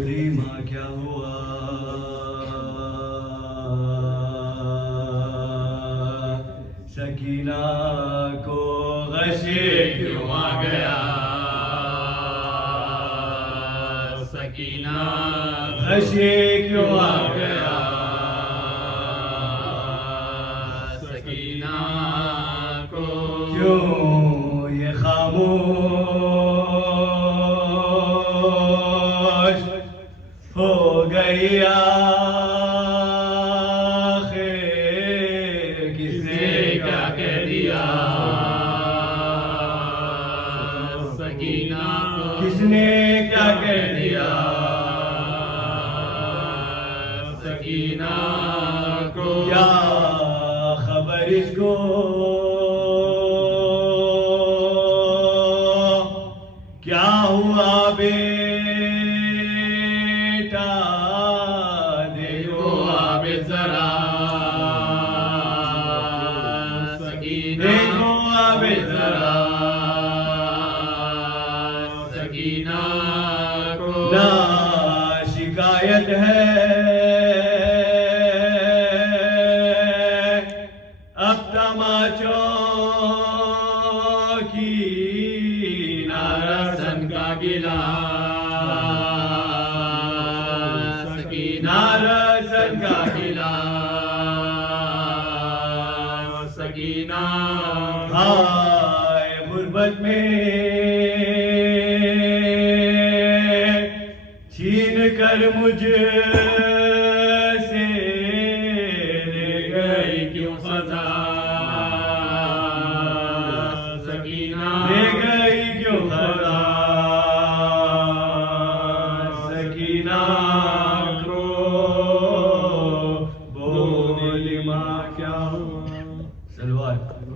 माँ क्या हुआ, सकीना को गशे क्यों आ गया, सकीना गशे क्यों आ गया, सकीना को क्यों ये खामोश हो गई आखिर, किसने क्या कह दिया, सकीना को किसने क्या कह दिया, सकीना को क्या खबर इसको, क्या हुआ बेटा, देखो अब जरा, सकीना देखो अब जरा, सकीना को ना शिकायत है अब तमाचों की, नारसन का गिला, सकीना नारसन का गिला, सकीना हाय गुर्बत में छीन कर मुझसे ले गई क्यों सजा, सकीना ले गई क्यों खजा, सकीना को बोली माँ क्या हुआ, सलवार।